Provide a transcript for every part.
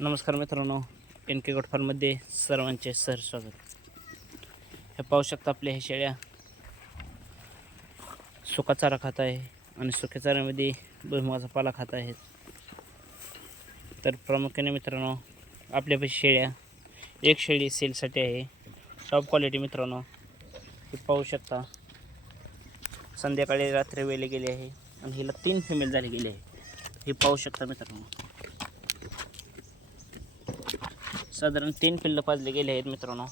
नमस्कार मित्रांनो एन के गोटफार्ममध्ये सर्वांचे सर स्वागत. हे पाहू शकता आपल्या ह्या शेळ्या. सुका चारा खात आहे आणि सुक्या चाऱ्यामध्ये भुईमुगाचा पाला खात आहेत. तर प्रामुख्याने मित्रांनो आपल्यापाशी शेळ्या एक शेळी सेलसाठी आहे. टॉप क्वालिटी मित्रांनो हे पाहू शकता. संध्याकाळी रात्री वेळे गेले आहे आणि हिला तीन फिमेल झाले गेले आहे. हे पाहू शकता मित्रांनो. साधारण तीन पिल्लं पाजले गेले आहेत मित्रांनो.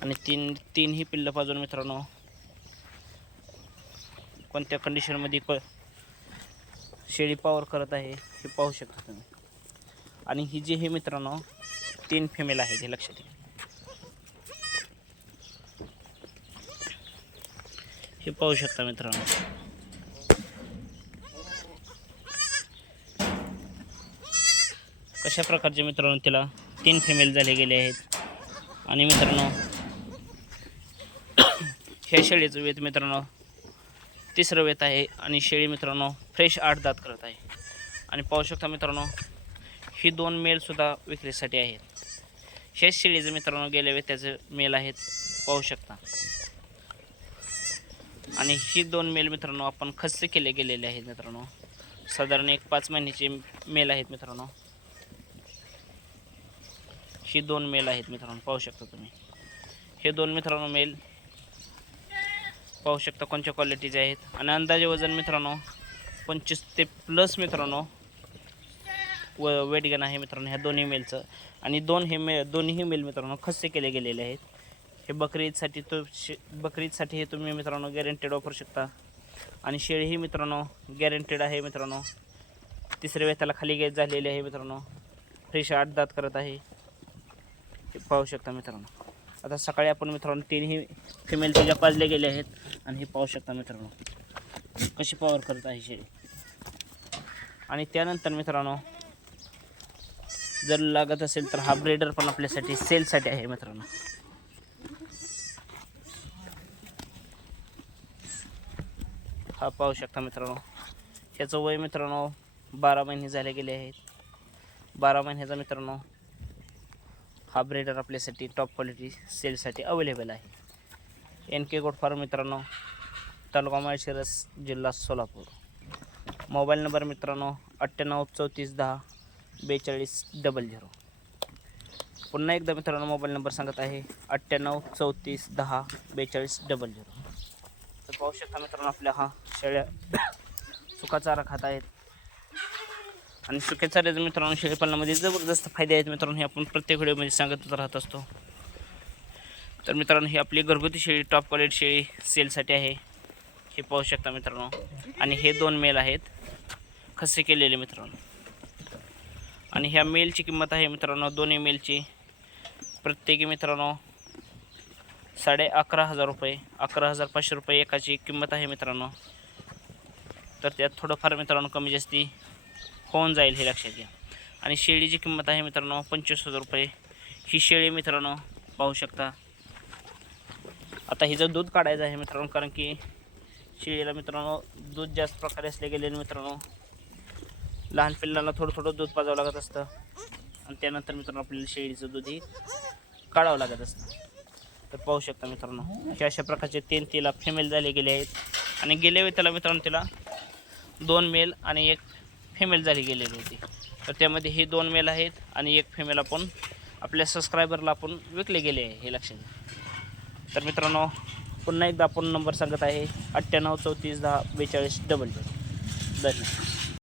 आणि तीन तीनही पिल्लं पाजून मित्रांनो कोणत्या कंडिशनमध्ये प शेळी पावर करत आहे हे पाहू शकता तुम्ही. आणि ही जी हे मित्रांनो तीन फिमेल आहेत हे लक्षात घ्या. हे पाहू शकता मित्रांनो. अशा प्रकारचे मित्रांनो तिला तीन फिमेल झाले गेले आहेत. आणि मित्रांनो ह्या शेळीचं वेत मित्रांनो तिसरं वेत आहे आणि शेळी मित्रांनो फ्रेश आठ दात करत आहे. आणि पाहू शकता मित्रांनो ही दोन मेलसुद्धा विक्रीसाठी आहेत. ह्याच शेळीचं मित्रांनो गेल्या वेत्याचे मेल आहेत. पाहू शकता. आणि ही दोन मेल मित्रांनो आपण खस्त केले गेलेले आहेत मित्रांनो. साधारण एक पाच महिन्याचे मेल आहेत मित्रांनो. ही दोन मेल आहेत मित्रांनो पाहू शकता तुम्ही. हे दोन मित्रांनो मेल पाहू शकता कोणत्या क्वालिटीचे आहेत. आणि अंदाजे वजन मित्रांनो पंचवीस ते प्लस मित्रांनो व वेटगन आहे मित्रांनो ह्या दोन्ही मेलचं आणि दोन हे मे दोन्हीही मेल मित्रांनो खस्से केले गेलेले आहेत. हे बकरीदसाठी तो शे बकरीदसाठी हे तुम्ही मित्रांनो गॅरंटेड वापरू शकता. आणि शेळीही मित्रांनो गॅरंटेड आहे मित्रांनो. तिसऱ्या वेताला खाली गॅस झालेली आहे मित्रांनो. फ्रेश आठ दात करत आहे. पाहू शकता मित्रांनो. आता सकाळी आपण मित्रांनो तीनही फिमेल तुझ्या पाजले गेले आहेत आणि हे पाहू शकता मित्रांनो. कशी पॉवर करत आहे शेळी. आणि त्यानंतर मित्रांनो जर लागत असेल तर हा ब्रेडर पण आपल्यासाठी सेलसाठी आहे मित्रांनो. हा पाहू शकता मित्रांनो. ह्याचं वय मित्रांनो बारा महिने झाले गेले आहेत. बारा महिन्याचा मित्रांनो हा ब्रेडर आपल्यासाठी टॉप क्वालिटी सेलसाठी अवेलेबल आहे. एन के गोट फार्म मित्रांनो तालुका माळशिरस जिल्हा सोलापूर. मोबाईल नंबर मित्रांनो अठ्ठ्याण्णव चौतीस दहा बेचाळीस डबल झिरो पुन्हा एकदा मित्रांनो मोबाईल नंबर सांगत आहे अठ्ठ्याण्णव चौतीस दहा बेचाळीस डबल झिरो तर पाहू शकता मित्रांनो आपल्या हा शेळ्या सुका चारा खात आहेत. आणि सुक्या चाऱ्याचं मित्रांनो शेळीपालनामध्ये जबरदस्त फायदे आहेत मित्रांनो हे आपण प्रत्येक व्हिडिओमध्ये सांगतच राहत असतो. तर मित्रांनो ही आपली घरगुती शेळी टॉप क्वालिटी शेळी सेलसाठी आहे. हे पाहू शकता मित्रांनो. आणि हे दोन मेल आहेत. खसे केलेले मित्रांनो. आणि ह्या मेलची किंमत आहे मित्रांनो दोन्ही मेलची प्रत्येकी मित्रांनो साडे अकरा हजार रुपये अकरा हजार पाचशे रुपये एकाची किंमत आहे मित्रांनो. तर त्यात थोडंफार मित्रांनो कमी जास्ती होऊन जाईल हे लक्षात घ्या. आणि शेळीची किंमत आहे मित्रांनो पंचवीस हजार रुपये. ही शेळी मित्रांनो पाहू शकता. आता हिचं दूध काढायचं आहे मित्रांनो कारण की शेळीला मित्रांनो दूध जास्त प्रकारे असले गेले मित्रांनो लहान पिल्लांना थोडं थोडं दूध पाजावं लागत असतं. आणि त्यानंतर मित्रांनो आपल्याला शेळीचं दूधही काढावं लागत असतं. तर पाहू शकता मित्रांनो हे अशा प्रकारचे तीन तिला फिमेल झाले गेले आहेत. आणि गेल्या वेळी त्याला मित्रांनो तिला दोन मेल आणि एक फिमेल झाली गेलेली होती तर त्यामध्ये हे दोन मेल आहेत आणि एक फिमेल आपण आपल्या सबस्क्रायबरला आपण विकले गेले आहे हे लक्षात घ्या तर मित्रांनो पुन्हा एकदा आपण नंबर सांगत आहे अठ्ठ्याण्णव चौतीस दहा बेचाळीस डबल झिरो धन्यवाद.